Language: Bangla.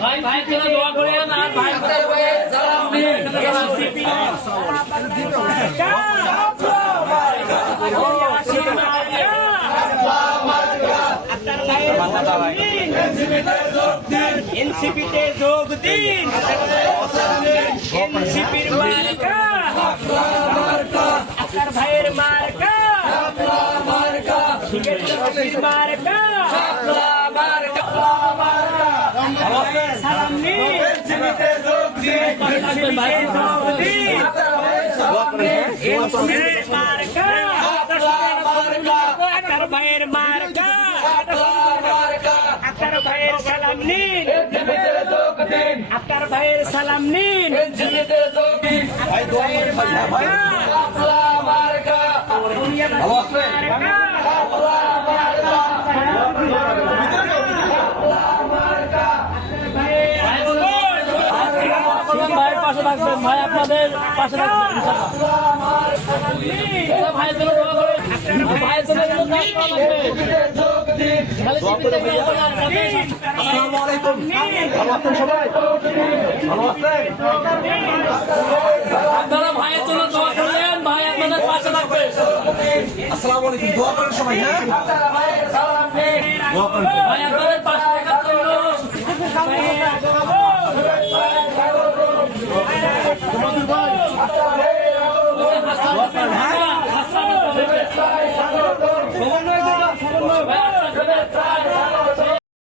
ভাই ভাই চলো দোয়া করে না ভাই সালাম দিন এনসিপিতে যোগ দিন এনসিপির মার্কা আকার ভাইয়ের মার্কা মার্কা সালাম নিন এনসিপিতে যোগ দিন এনসিপির মার্কা আকার ভাইয়ের মার্কা আকার ভাইয়ের সালাম নিন আকার ভাইয়ের সালাম নিন ভাইয়ের মার্কা ভাইয়ের পাশে থাকবেন ভাই আপনাদের পাশে থাকবেন ভাইয়ের জন্য দোয়া করে ভাইয়ের জন্য আসসালামু আলাইকুম। ভালো আছেন সবাই? ভালো আছেন? আপনারা ভাইয়ের জন্য দোয়া করলেন, ভাই আপনাদের পাশে থাকবে। আসসালামু আলাইকুম। দোয়া করেন সবাই, হ্যাঁ? দোয়া করেন। ভাই আপনাদের পাশে থাকার জন্য